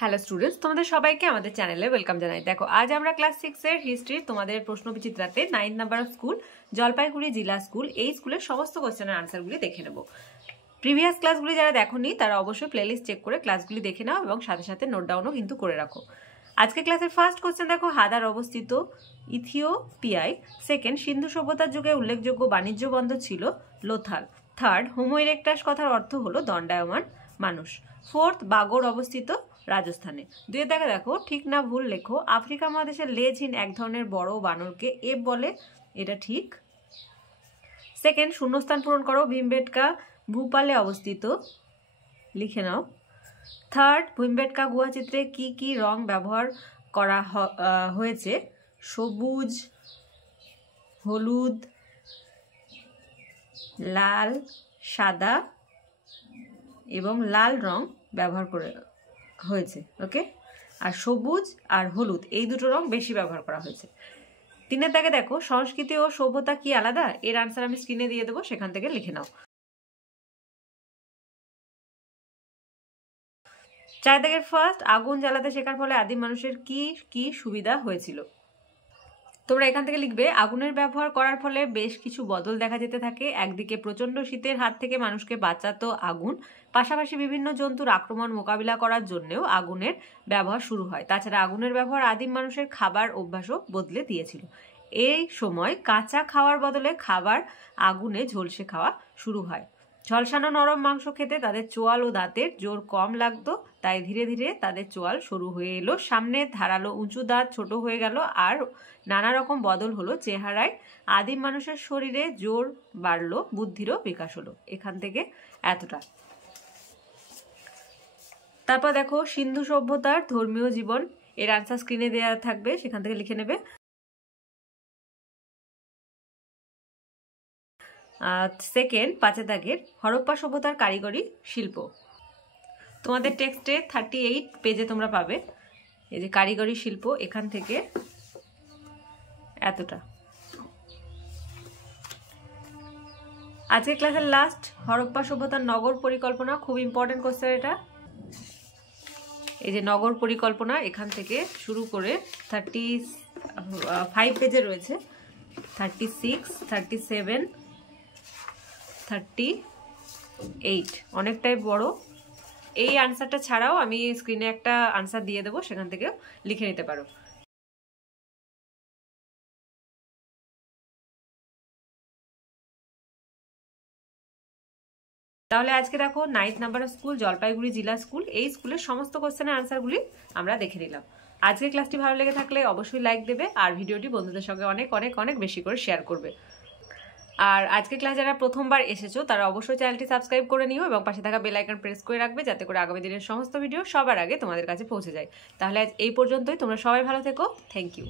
Hello students, তোমাদের সবাইকে আমাদের চ্যানেলে ওয়েলকাম জানাই। দেখো, আজ আমরা ক্লাস 6 এর হিস্ট্রি তোমাদের প্রশ্নবিচিত্রাতে 9 নাম্বার স্কুল জলপাইগুড়ি জেলা স্কুল এই স্কুলের সমস্ত কোশ্চেনের আনসারগুলি দেখে নেব। প্রিভিয়াস ক্লাসগুলি যারা দেখোনি তারা অবশ্যই প্লেলিস্ট চেক করে ক্লাসগুলি দেখে নাও এবং সাথে সাথে নোট ডাউনও কিন্তু করে রাখো। আজকে ক্লাসের ফার্স্ট কোশ্চেন দেখো, হাদার অবস্থিত ইথিওপিয়ায়। সেকেন্ড, সিন্ধু সভ্যতার যুগে উল্লেখযোগ্য বাণিজ্য বন্দর ছিল লোথাল। থার্ড, হোমো ইরেক্টাস কথার অর্থ হলো দণ্ডায়মান মানুষ। ফোর্থ, বাগর অবস্থিত রাজস্থানে। দুয়ের দেখা দেখো, ঠিক না ভুল লেখো। আফ্রিকা মহাদেশের লেজহীন এক ধরনের বড় বানরকে এপ বলে, এটা ঠিক। সেকেন্ড, শূন্যস্থান পূরণ করো। ভীমবেটকা ভূপালে অবস্থিত, লিখে নাও। থার্ড, ভীমবেটকা গুহাচিত্রে কি কি রং ব্যবহার করা হয়েছে? সবুজ, হলুদ, লাল, সাদা এবং লাল রং ব্যবহার করে হয়েছে। ওকে, আর সবুজ আর হলুদ এই দুটো রং বেশি ব্যবহার করা হয়েছে। তিনের দাগে দেখো, সংস্কৃতি ও সভ্যতা কি আলাদা? এর আনসার আমি স্ক্রিনে দিয়ে দেবো, সেখান থেকে লিখে নাও। চার দাগের ফার্স্ট, আগুন জ্বালাতে শেখার ফলে আদিম মানুষের কি কি সুবিধা হয়েছিল? তোমরা এখান থেকে লিখবে, আগুনের ব্যবহার করার ফলে বেশ কিছু বদল দেখা যেতে থাকে। একদিকে প্রচন্ড শীতের হাত থেকে মানুষকে বাঁচাতো আগুন, পাশাপাশি বিভিন্ন জন্তুর আক্রমণ মোকাবিলা করার জন্যও আগুনের ব্যবহার শুরু হয়। তাছাড়া আগুনের ব্যবহার আদিম মানুষের খাবার অভ্যাসও বদলে দিয়েছিল। এই সময় কাঁচা খাওয়ার বদলে খাবার আগুনে ঝলসে খাওয়া শুরু হয়। ঝলসানো নরম মাংস খেতে তাদের চোয়াল ও দাঁতের জোর কম লাগতো, তাই ধীরে ধীরে তাদের চোয়াল সরু হয়ে এলো, সামনে ধারালো উঁচু দাঁত ছোট হয়ে গেল, আর নানা রকম বদল হলো চেহারায়। আদিম মানুষের শরীরে জোর বাড়লো, বুদ্ধিরও বিকাশ হলো। এখান থেকে এতটা। তারপর দেখো, সিন্ধু সভ্যতার ধর্মীয় জীবন, এর আনসার স্ক্রিনে দেওয়া থাকবে, সেখান থেকে লিখে নেবে। সেকেন্ড, পাঁচের দাগের হরপ্পা সভ্যতার কারিগরি শিল্প। তোমাদের টেক্সটে 38 পেজে তোমরা পাবে এই যে কারিগরি শিল্প, এখান থেকে এতটা। আজকের ক্লাসের লাস্ট, হরপ্পা সভ্যতার নগর পরিকল্পনা, খুব ইম্পর্টেন্ট কোশ্চেন এটা। এই যে নগর পরিকল্পনা, এখান থেকে শুরু করে 35 পেজে রয়েছে, 36, 37, 38, অনেকটাই বড়। এই আনসারটা ছাড়াও আমি স্ক্রিনে একটা আনসার দিয়ে দেবো, সেখান থেকে লিখে নিতে পারো। তাহলে আজকে দেখো 9th নাম্বার স্কুল জলপাইগুড়ি জেলা স্কুল এই স্কুলের সমস্ত কোশ্চেনের আনসারগুলি আমরা দেখে নিলাম। আজকের ক্লাসটি ভালো লেগে থাকলে অবশ্যই লাইক দেবে আর ভিডিওটি বন্ধুদের সঙ্গে অনেক অনেক অনেক বেশি করে শেয়ার করবে। আর আজকের ক্লাস যারা প্রথমবার এসেছো তারা অবশ্যই চ্যানেলটি সাবস্ক্রাইব করে নিও এবং পাশে থাকা বেল আইকন প্রেস করে রাখবে, যাতে করে আগামী দিনের সমস্ত ভিডিও সবার আগে তোমাদের কাছে পৌঁছে যায়। তাহলে আজ এই পর্যন্তই, তোমরা সবাই ভালো থেকো। Thank you.